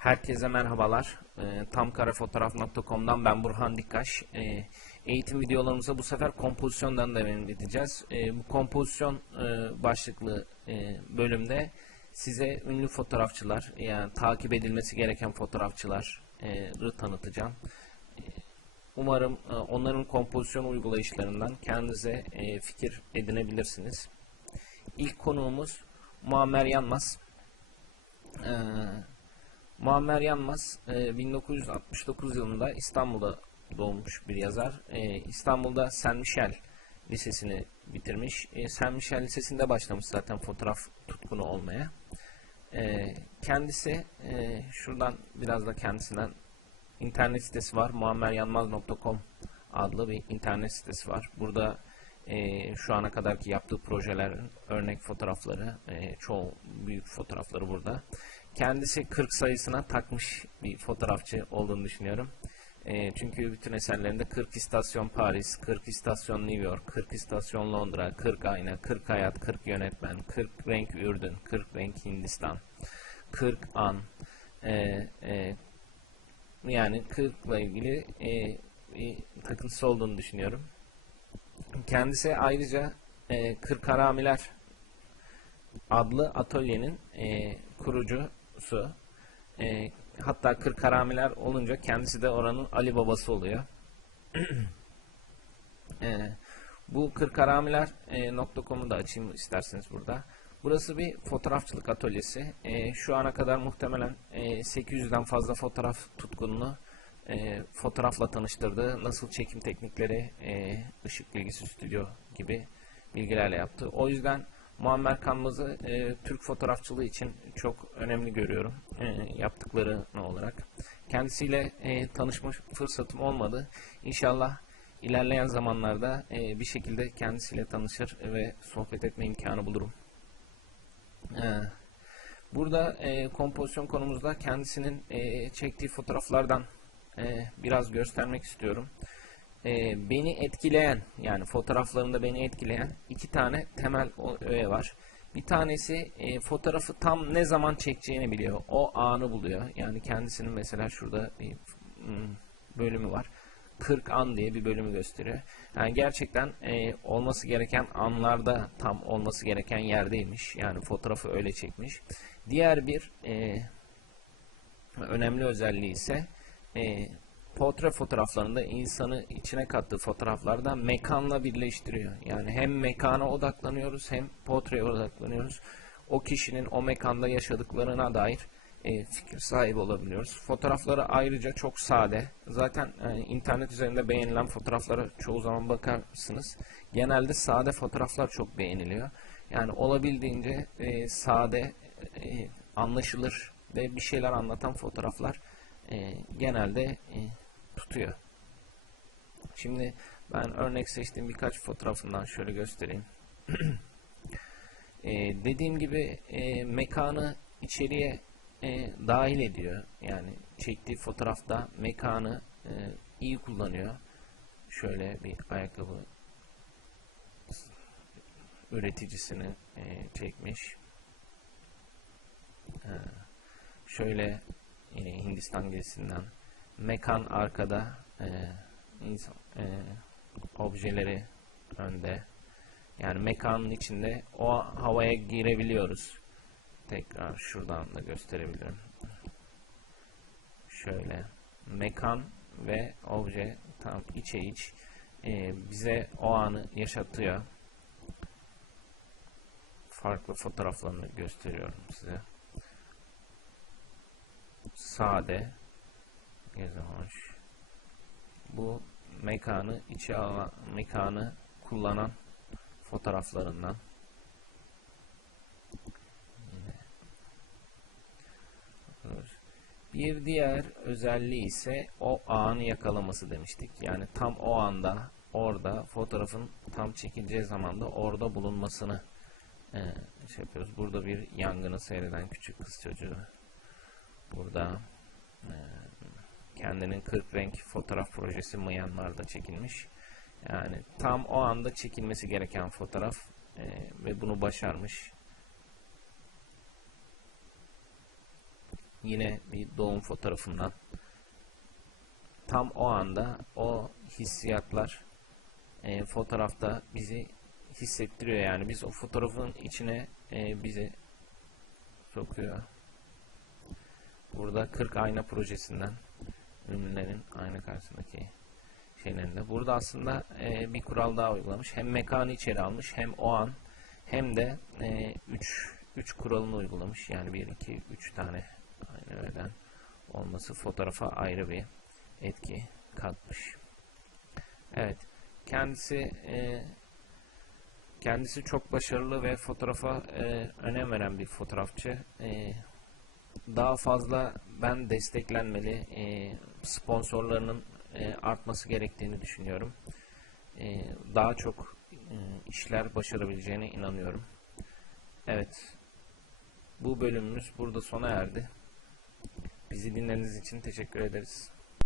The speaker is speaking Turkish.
Herkese merhabalar. Ee, Tamkarefotoğraf.com'dan ben Burhan Dikkaş. Ee, eğitim videolarımıza bu sefer kompozisyondan devam edeceğiz. Ee, bu kompozisyon e, başlıklı e, bölümde size ünlü fotoğrafçılar, yani takip edilmesi gereken fotoğrafçıları tanıtacağım. Ee, Umarım e, onların kompozisyon uygulayışlarından kendinize e, fikir edinebilirsiniz. İlk konuğumuz Muammer Yanmaz. Ee, Muammer Yanmaz e, 1969 yılında İstanbul'da doğmuş bir yazar. E, İstanbul'da Saint Michel Lisesi'ni bitirmiş. E, Saint Michel Lisesi'nde başlamış zaten fotoğraf tutkunu olmaya. E, kendisi e, şuradan biraz da kendisinden internet sitesi var. muammeryanmaz.com adlı bir internet sitesi var. Burada e, şu ana kadarki yaptığı projelerin örnek fotoğrafları, e, çoğu büyük fotoğrafları burada. Kendisi 40 sayısına takmış bir fotoğrafçı olduğunu düşünüyorum. E, çünkü bütün eserlerinde 40 istasyon Paris, 40 istasyon New York, 40 istasyon Londra, 40 ayna, 40 hayat, 40 yönetmen, 40 renk Ürdün, 40 renk Hindistan, 40 an, e, e, yani 40 ile ilgili e, bir takıntısı olduğunu düşünüyorum. Kendisi ayrıca e, Kırk Haramiler adlı atölyenin e, kurucusu. E, hatta Kırk Haramiler olunca kendisi de oranın Ali babası oluyor. e, bu kırkharamiler.com'u da açayım isterseniz burada. Burası bir fotoğrafçılık atölyesi. E, şu ana kadar muhtemelen e, 800'den fazla fotoğraf tutkununu e, fotoğrafla tanıştırdı. Nasıl çekim teknikleri, e, ışık bilgisi stüdyo gibi bilgilerle yaptı. O yüzden Muammer Kanmaz'ı e, Türk fotoğrafçılığı için çok önemli görüyorum e, yaptıkları olarak. Kendisiyle e, tanışma fırsatım olmadı. İnşallah ilerleyen zamanlarda e, bir şekilde kendisiyle tanışır ve sohbet etme imkanı bulurum. E, burada e, kompozisyon konumuzda kendisinin e, çektiği fotoğraflardan e, biraz göstermek istiyorum. E, beni etkileyen yani fotoğraflarında beni etkileyen iki tane temel öğe var. Bir tanesi e, fotoğrafı tam ne zaman çekeceğini biliyor. O anı buluyor. Yani kendisinin mesela şurada bir hmm, bölümü var. 40 an diye bir bölümü gösteriyor. Yani gerçekten e, olması gereken anlarda tam olması gereken yerdeymiş. Yani fotoğrafı öyle çekmiş. Diğer bir e, önemli özelliği ise e, portre fotoğraflarında insanı içine kattığı fotoğraflarda mekanla birleştiriyor. Yani hem mekana odaklanıyoruz hem portreye odaklanıyoruz. O kişinin o mekanda yaşadıklarına dair e, fikir sahibi olabiliyoruz. Fotoğrafları ayrıca çok sade. Zaten e, internet üzerinde beğenilen fotoğraflara çoğu zaman bakarsınız. Genelde sade fotoğraflar çok beğeniliyor. Yani olabildiğince e, sade, e, anlaşılır ve bir şeyler anlatan fotoğraflar e, genelde e, tutuyor. Şimdi ben örnek seçtiğim birkaç fotoğrafından şöyle göstereyim. e, dediğim gibi e, mekanı içeriye e, dahil ediyor. Yani çektiği fotoğrafta mekanı e, iyi kullanıyor. Şöyle bir ayakkabı üreticisini e, çekmiş. E, şöyle yine Hindistan gezisinden. Mekan arkada e, insan, e, objeleri önde. Yani mekanın içinde o havaya girebiliyoruz. Tekrar şuradan da gösterebilirim. Şöyle. Mekan ve obje tam içe iç e, bize o anı yaşatıyor. Farklı fotoğraflarını gösteriyorum size sade hoş. Bu mekanı içe alan, mekanı kullanan fotoğraflarından. Bir diğer özelliği ise o anı yakalaması demiştik. Yani tam o anda orada fotoğrafın tam çekileceği zamanda orada bulunmasını e, şey yapıyoruz. Burada bir yangını seyreden küçük kız çocuğu. Burada e, kendinin 40 renk fotoğraf projesi Myanmar'da çekilmiş. Yani tam o anda çekilmesi gereken fotoğraf e, ve bunu başarmış. Yine bir doğum fotoğrafından. Tam o anda o hissiyatlar e, fotoğrafta bizi hissettiriyor yani biz o fotoğrafın içine e, bizi sokuyor. Burada 40 ayna projesinden ürünlerin ayna karşısındaki şeylerinde. Burada aslında e, bir kural daha uygulamış. Hem mekanı içeri almış hem o an hem de 3 3 kuralını uygulamış. Yani 1 2 3 tane aynı öğeden olması fotoğrafa ayrı bir etki katmış. Evet. Kendisi e, kendisi çok başarılı ve fotoğrafa e, önem veren bir fotoğrafçı. E, daha fazla ben desteklenmeli, e, sponsorlarının e, artması gerektiğini düşünüyorum. E, daha çok e, işler başarabileceğine inanıyorum. Evet, bu bölümümüz burada sona erdi. Bizi dinlediğiniz için teşekkür ederiz.